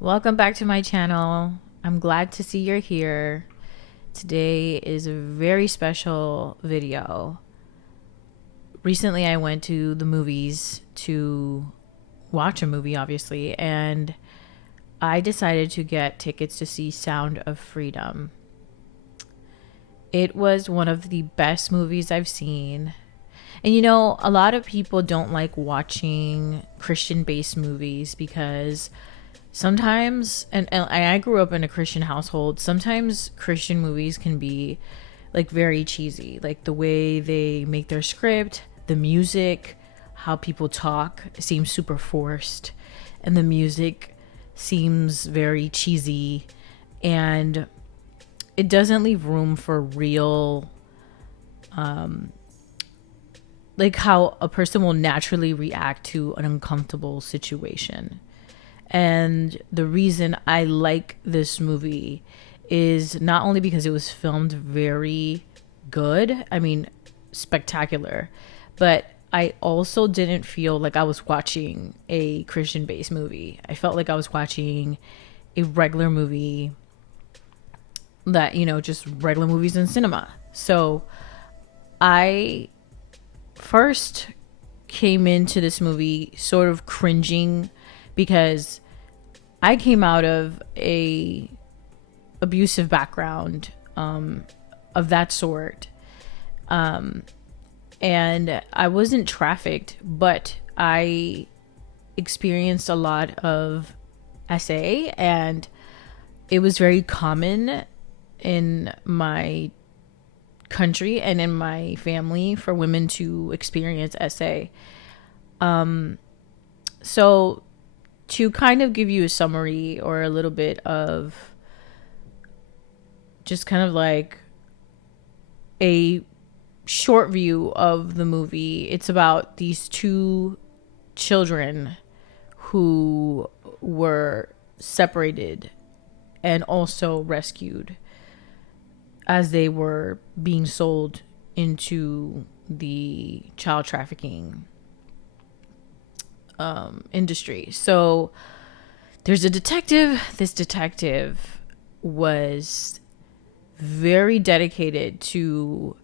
Welcome back to my channel. I'm glad to see you're here. Today is a very special video. Recently, I went to the movies to watch a movie, obviously, and I decided to get tickets to see Sound of Freedom. It was one of the best movies I've seen. And you know, a lot of people don't like watching Christian-based movies because sometimes, and I grew up in a Christian household, sometimes Christian movies can be like very cheesy. Like the way they make their script, the music, how people talk seems super forced, and the music seems very cheesy, and it doesn't leave room for real like how a person will naturally react to an uncomfortable situation. And the reason I like this movie is not only because it was filmed very good, I mean, spectacular, but I also didn't feel like I was watching a Christian based movie. I felt like I was watching a regular movie that, you know, just regular movies in cinema. So I first came into this movie sort of cringing because I came out of a abusive background of that sort, and I wasn't trafficked, but I experienced a lot of SA, and it was very common in my country and in my family for women to experience SA. So to kind of give you a summary or a little bit of just kind of like a short view of the movie, it's about these two children who were separated and also rescued as they were being sold into the child trafficking industry. So there's a detective. This detective was very dedicated to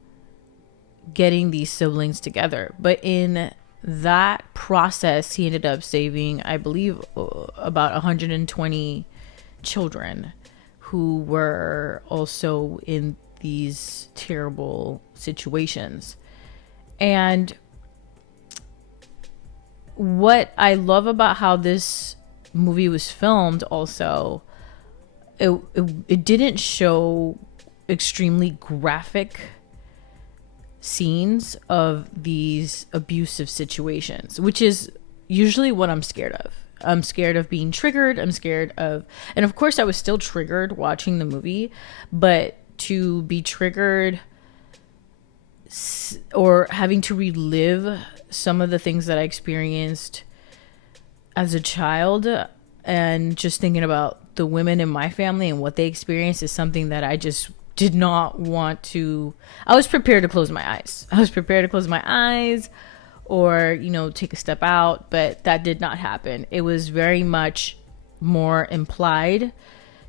getting these siblings together. But in that process, he ended up saving, I believe, about 120 children who were also in these terrible situations. And what I love about how this movie was filmed also, it didn't show extremely graphic scenes of these abusive situations, which is usually what I'm scared of. I'm scared of being triggered. I'm scared of, and of course I was still triggered watching the movie, but to be triggered or having to relive some of the things that I experienced as a child and just thinking about the women in my family and what they experienced is something that I just did not want to. I was prepared to close my eyes. I was prepared to close my eyes or, you know, take a step out, but that did not happen. It was very much more implied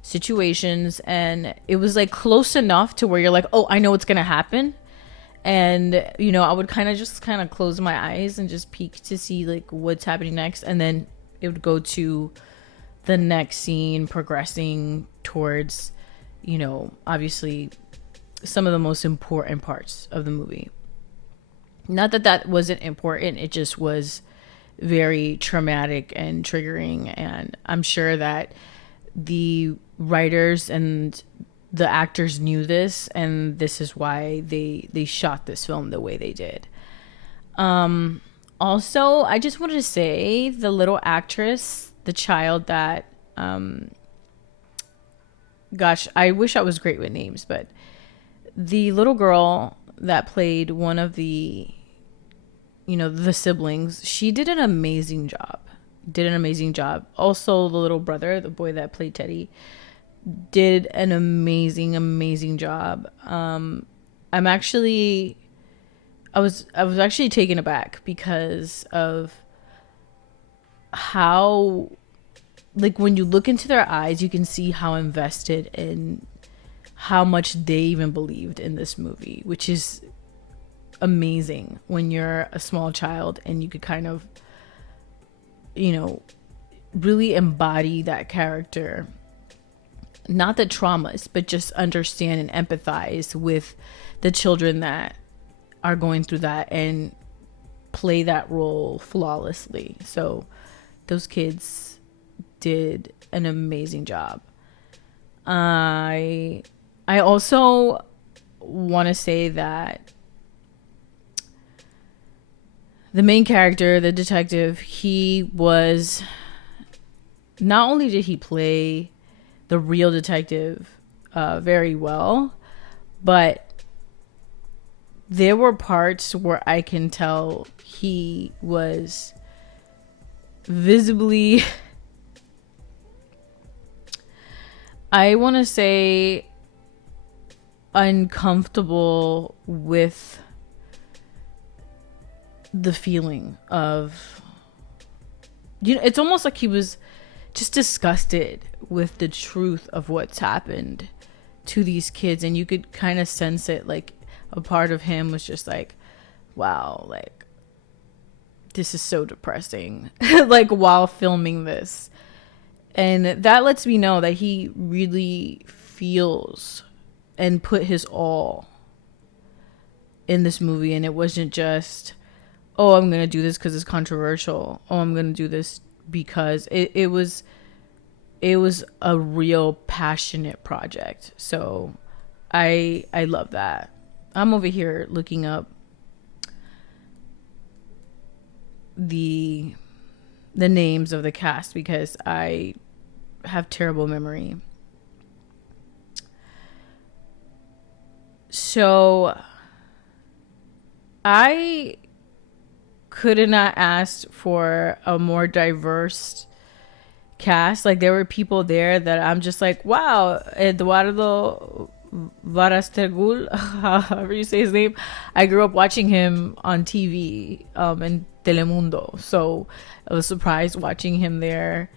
situations, and it was like close enough to where you're like, oh, I know what's gonna happen. And you know, I would kind of just kind of close my eyes and just peek to see like what's happening next, and then it would go to the next scene progressing towards, you know, obviously some of the most important parts of the movie. Not that that wasn't important, it just was very traumatic and triggering, and I'm sure that the writers and the actors knew this, and this is why they shot this film the way they did. Also, I just wanted to say the little actress, the child that gosh, I wish I was great with names, but the little girl that played one of the, you know, the siblings, she did an amazing job. Also, the little brother, the boy that played Teddy, did an amazing job. I'm actually, I was actually taken aback because of how like when you look into their eyes, you can see how invested and how much they even believed in this movie, which is amazing when you're a small child and you could kind of, you know, really embody that character. Not the traumas, but just understand and empathize with the children that are going through that and play that role flawlessly. So those kids did an amazing job. I also want to say that the main character, the detective, he was, not only did he play the real detective very well, but there were parts where I can tell he was visibly, I want to say, uncomfortable with the feeling of, you know, it's almost like he was just disgusted with the truth of what's happened to these kids, and you could kind of sense it. Like a part of him was just like, wow, like this is so depressing like while filming this. And that lets me know that he really feels and put his all in this movie, and it wasn't just, oh, I'm gonna do this because it's controversial, oh, I'm gonna do this because it was a real passionate project. So I love that. I'm over here looking up the names of the cast because I have terrible memory. So I could not ask for a more diverse cast. Like there were people there that I'm just like, wow, Eduardo Varastegul, however you say his name. I grew up watching him on TV in Telemundo, so I was surprised watching him there.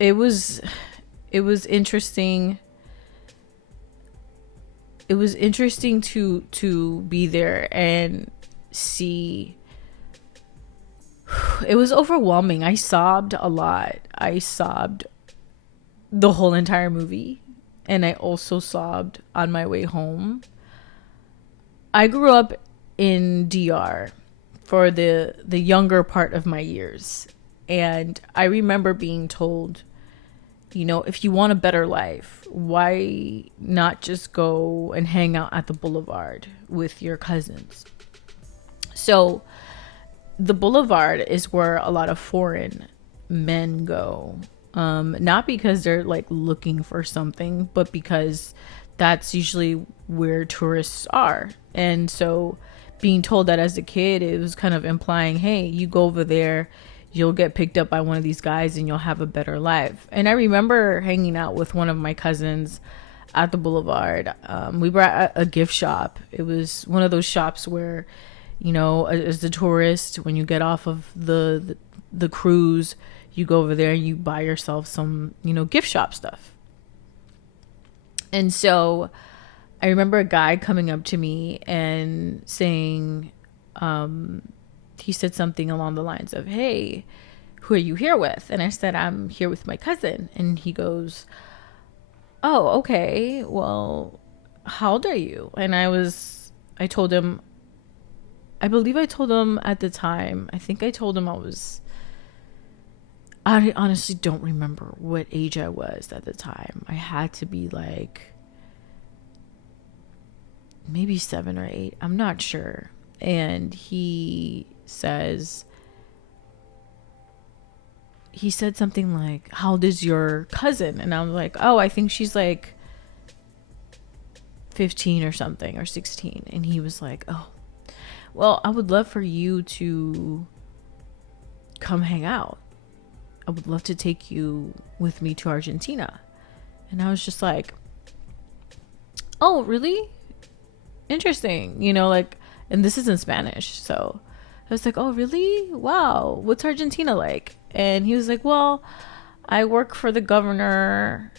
It was interesting. It was interesting to be there and see. It was overwhelming. I sobbed a lot. I sobbed the whole entire movie, and I also sobbed on my way home. I grew up in DR for the younger part of my years, and I remember being told, you know, if you want a better life, why not just go and hang out at the boulevard with your cousins? So the boulevard is where a lot of foreign men go, not because they're like looking for something, but because that's usually where tourists are. And so being told that as a kid, it was kind of implying, hey, you go over there, you'll get picked up by one of these guys and you'll have a better life. And I remember hanging out with one of my cousins at the boulevard. We were at a gift shop. It was one of those shops where, you know, as the tourist, when you get off of the cruise, you go over there and you buy yourself some, you know, gift shop stuff. And so I remember a guy coming up to me and saying, he said something along the lines of, hey, who are you here with? And I said, I'm here with my cousin. And he goes, oh, okay, well, how old are you? And I told him, I believe I told him at the time, I think I told him I honestly don't remember what age I was at the time. I had to be like maybe 7 or 8. I'm not sure. And he said something like, how old is your cousin? And I was like, oh, I think she's like 15 or something, or 16. And he was like, oh, well, I would love for you to come hang out. I would love to take you with me to Argentina. And I was just like, oh, really? Interesting. You know, like, and this is in Spanish. So I was like, oh, really? Wow. What's Argentina like? And he was like, well, I work for the governor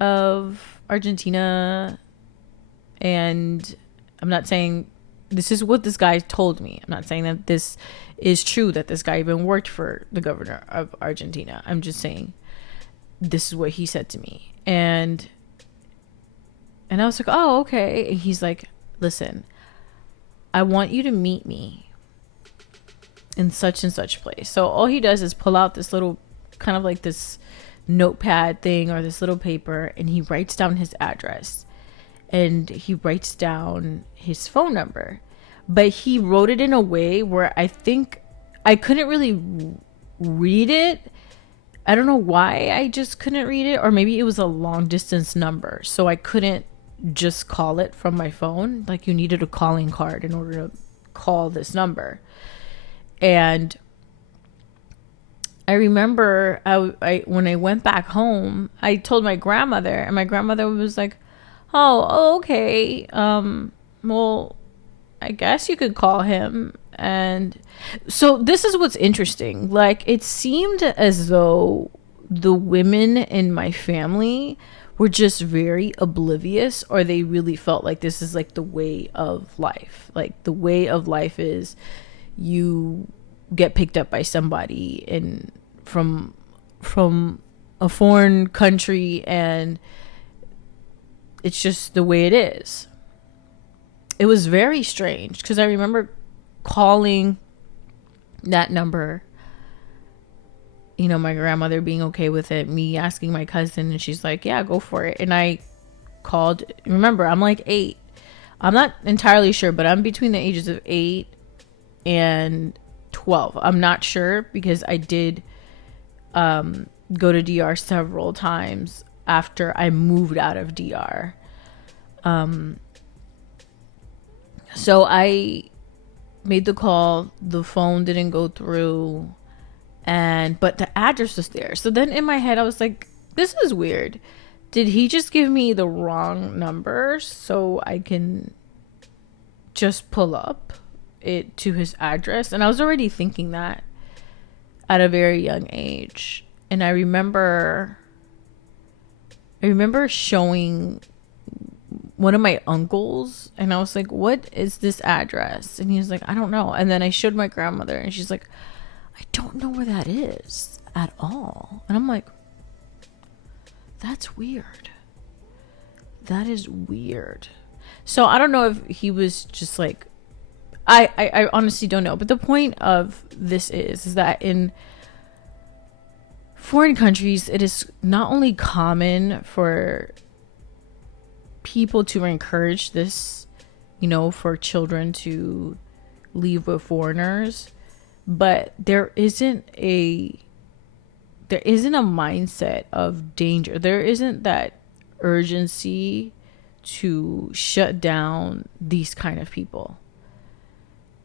of Argentina. And I'm not saying this is what this guy told me. I'm not saying that this is true, that this guy even worked for the governor of Argentina. I'm just saying this is what he said to me. And I was like, oh, okay. And he's like, listen, I want you to meet me in such and such place. So all he does is pull out this little, kind of like this notepad thing or this little paper, and he writes down his address and he writes down his phone number. But he wrote it in a way where I think I couldn't really read it. I don't know why I just couldn't read it, or maybe it was a long distance number, so I couldn't just call it from my phone. Like, you needed a calling card in order to call this number. And I remember I when I went back home, I told my grandmother, and my grandmother was like, oh, okay, well, I guess you could call him. And so this is what's interesting. Like, it seemed as though the women in my family were just very oblivious, or they really felt like this is like the way of life. Like, the way of life is you get picked up by somebody from a foreign country, and it's just the way it is. It was very strange because I remember calling that number, you know, my grandmother being okay with it, me asking my cousin, and she's like, yeah, go for it. And I called. Remember, I'm like 8. I'm not entirely sure, but I'm between the ages of 8 and 12. I'm not sure because I did go to DR several times after I moved out of DR. So I made the call, the phone didn't go through, but the address was there. So then in my head I was like, this is weird. Did he just give me the wrong number so I can just pull up it to his address? And I was already thinking that at a very young age. And I remember showing one of my uncles, and I was like, what is this address? And he was like, I don't know. And then I showed my grandmother, and she's like, I don't know where that is at all. And I'm like, that's weird. That is weird. So I don't know if he was just like, I honestly don't know. But the point of this is that in foreign countries, it is not only common for people to encourage this, you know, for children to leave with foreigners, but there isn't a mindset of danger. There isn't that urgency to shut down these kind of people.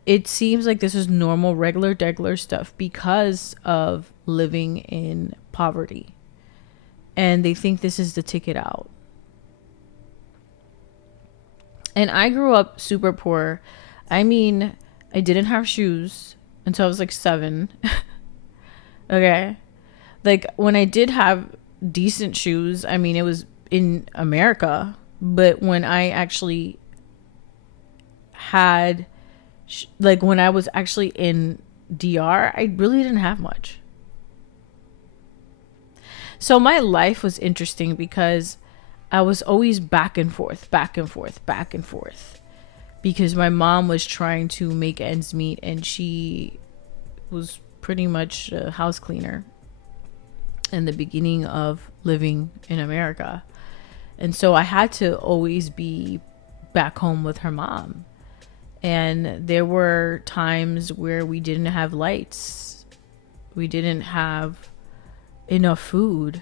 It seems like this is normal, regular, degular stuff because of living in poverty, and they think this is the ticket out. And I grew up super poor. I mean, I didn't have shoes until I was like 7. Okay. Like, when I did have decent shoes, I mean, it was in America. But when I actually had, like, when I was actually in DR, I really didn't have much. So my life was interesting because I was always back and forth, because my mom was trying to make ends meet, and she was pretty much a house cleaner in the beginning of living in America. And so I had to always be back home with her mom. And there were times where we didn't have lights. We didn't have enough food.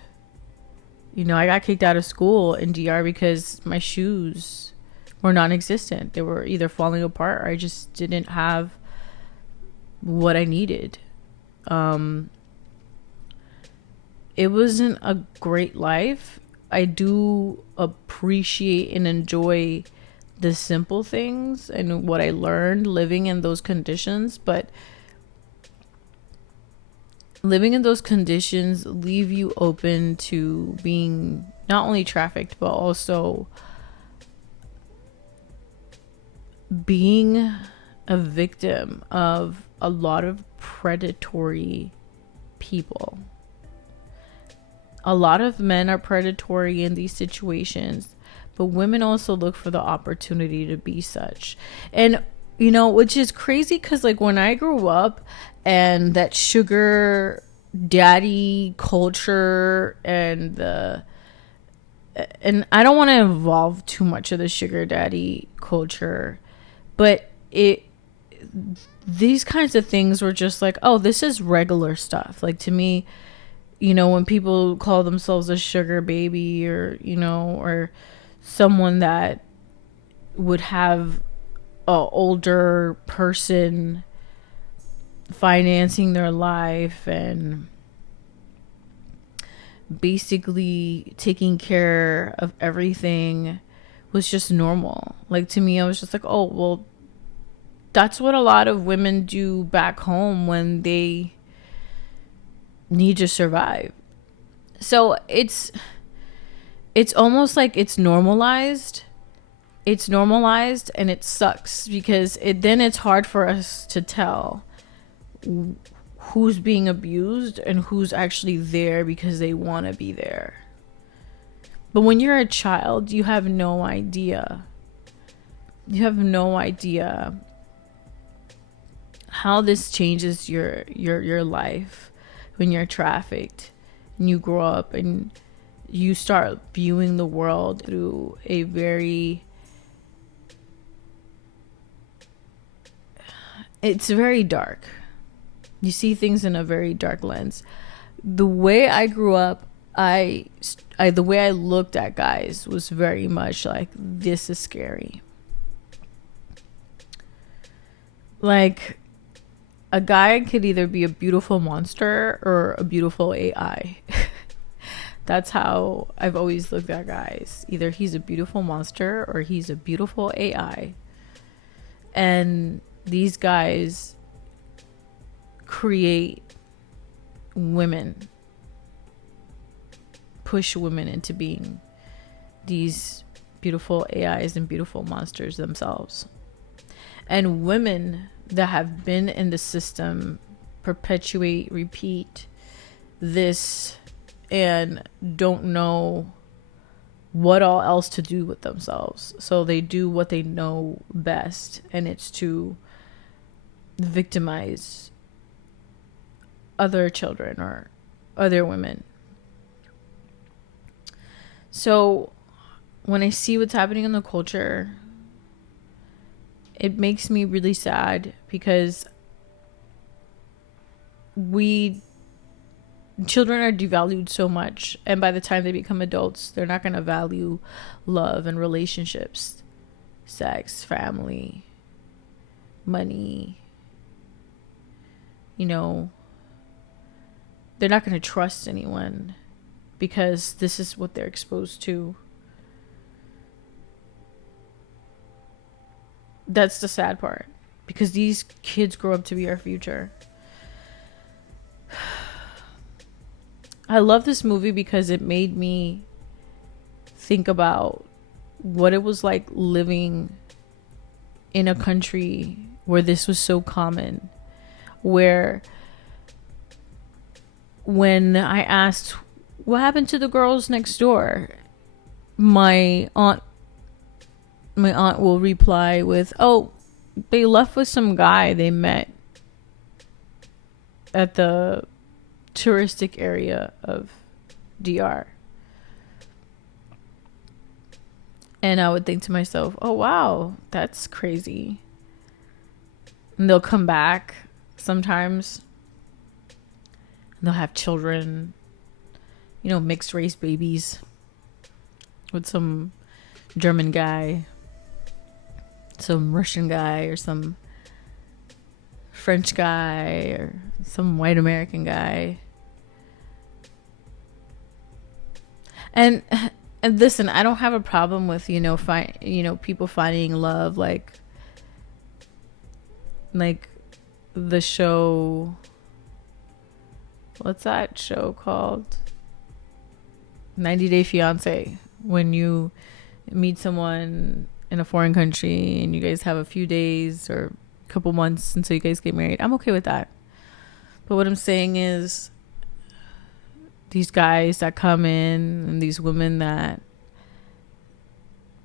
You know, I got kicked out of school in DR because my shoes were non-existent. They were either falling apart, or I just didn't have what I needed. It wasn't a great life. I do appreciate and enjoy the simple things and what I learned living in those conditions, but living in those conditions leave you open to being not only trafficked, but also being a victim of a lot of predatory people. A lot of men are predatory in these situations, but women also look for the opportunity to be such. And, you know, which is crazy because, like, when I grew up and that sugar daddy culture and I don't want to involve too much of the sugar daddy culture, but these kinds of things were just like, oh, this is regular stuff. Like, to me, you know, when people call themselves a sugar baby, or, you know, or someone that would have a older person financing their life and basically taking care of everything was just normal. Like, to me, I was just like, oh, well, that's what a lot of women do back home when they need to survive. So it's almost like it's normalized. It's normalized, and it sucks because then it's hard for us to tell who's being abused and who's actually there because they want to be there. But when you're a child, you have no idea. You have no idea how this changes your life when you're trafficked and you grow up and you start viewing the world through a it's very dark. You see things in a very dark lens. The way I grew up, the way I looked at guys was very much like, this is scary. Like, a guy could either be a beautiful monster or a beautiful AI. That's how I've always looked at guys. Either he's a beautiful monster or he's a beautiful AI. And these guys create women, push women into being these beautiful AIs and beautiful monsters themselves. And women that have been in the system perpetuate, repeat this, and don't know what all else to do with themselves. So they do what they know best, and it's to victimize other children or other women. So when I see what's happening in the culture, it makes me really sad because children are devalued so much, and by the time they become adults, they're not going to value love and relationships, sex, family, money. You know, they're not going to trust anyone because this is what they're exposed to. That's the sad part, because these kids grow up to be our future. I love this movie because it made me think about what it was like living in a country where this was so common, where when I asked what happened to the girls next door, my aunt will reply with, oh, they left with some guy they met at the touristic area of DR. And I would think to myself, oh wow, that's crazy. And they'll come back sometimes, and they'll have children, you know, mixed race babies with some German guy, some Russian guy, or some French guy, or some white American guy. And And listen, I don't have a problem with, people finding love, like the show, what's that show called? 90 Day Fiance. When you meet someone in a foreign country and you guys have a few days or a couple months until you guys get married, I'm okay with that. But what I'm saying is, these guys that come in and these women that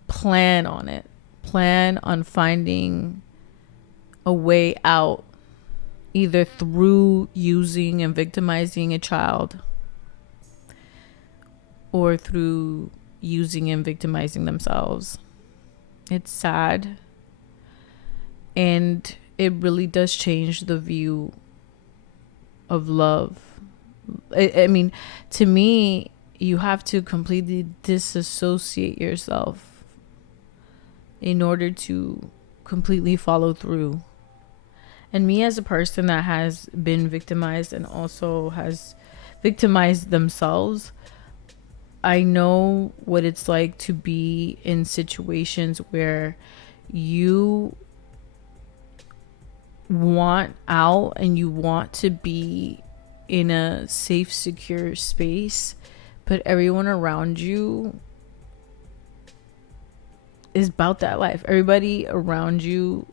plan on finding a way out, either through using and victimizing a child or through using and victimizing themselves. It's sad, and it really does change the view of love. I mean, to me, you have to completely disassociate yourself in order to completely follow through. And me, as a person that has been victimized and also has victimized themselves, I know what it's like to be in situations where you want out and you want to be in a safe, secure space, but everyone around you is about that life. Everybody around you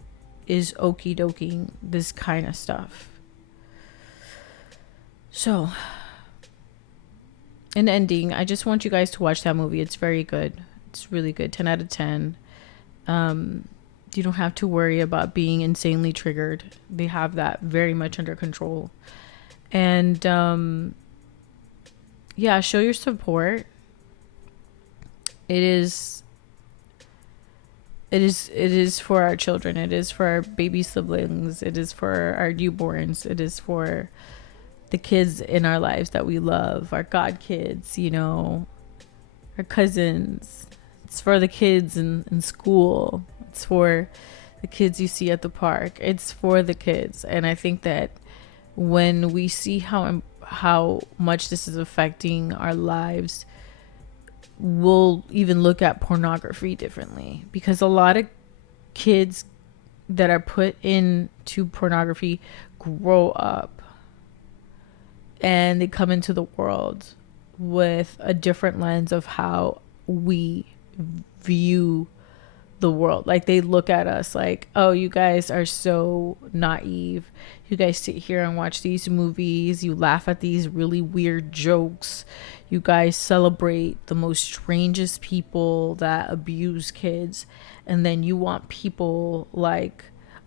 is okie doking this kind of stuff. So, in ending, I just want you guys to watch that movie. It's very good. It's really good. 10 out of 10. You don't have to worry about being insanely triggered. They have that very much under control. And show your support. It is for our children. It is for our baby siblings. It is for our newborns. It is for the kids in our lives that we love, our god kids, our cousins. It's for the kids in school. It's for the kids you see at the park. It's for the kids. And I think that when we see how much this is affecting our lives, we'll even look at pornography differently, because a lot of kids that are put into pornography grow up and they come into the world with a different lens of how we view the world. Like, they look at us like, oh, you guys are so naive. You guys sit here and watch these movies. You laugh at these really weird jokes. You guys celebrate the most strangest people that abuse kids. And then you want people like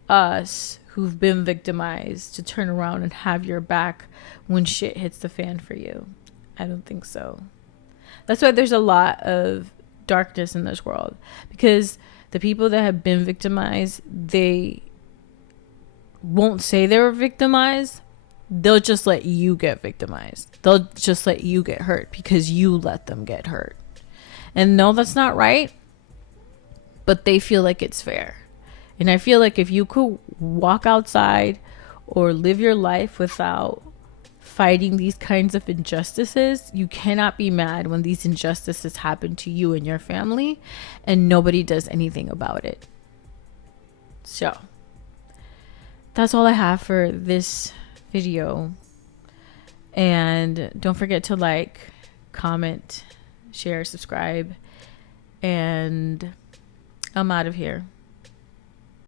us who've been victimized to turn around and have your back when shit hits the fan for you. I don't think so. That's why there's a lot of darkness in this world, because the people that have been victimized, they won't say they were victimized. They'll just let you get victimized. They'll just let you get hurt because you let them get hurt. And no, that's not right, but they feel like it's fair. And I feel like if you could walk outside or live your life without fighting these kinds of injustices, you cannot be mad when these injustices happen to you and your family and nobody does anything about it. So that's all I have for this video. And don't forget to like, comment, share, subscribe, and I'm out of here.